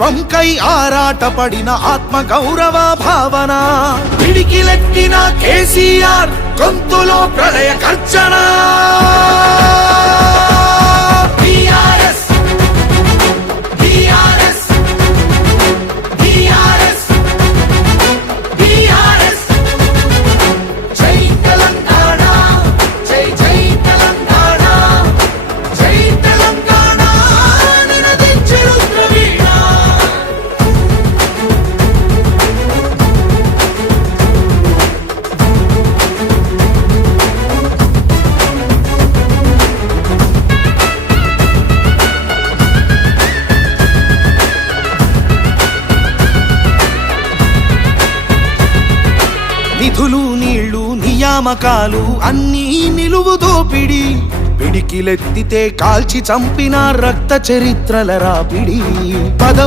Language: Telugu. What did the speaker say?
సమానత్వంకై ఆరాటపడిన ఆత్మ గౌరవ భావన పిడికిలెత్తిన కేసీఆర్ గొంతులో ప్రళయ గర్జన నిధులు నీళ్లు నియామకాలు అన్నీ నిలువు దోపిడి పిడికిలెత్తితే కాల్చి చంపిన రక్త చరిత్రల రాపిడి పదవు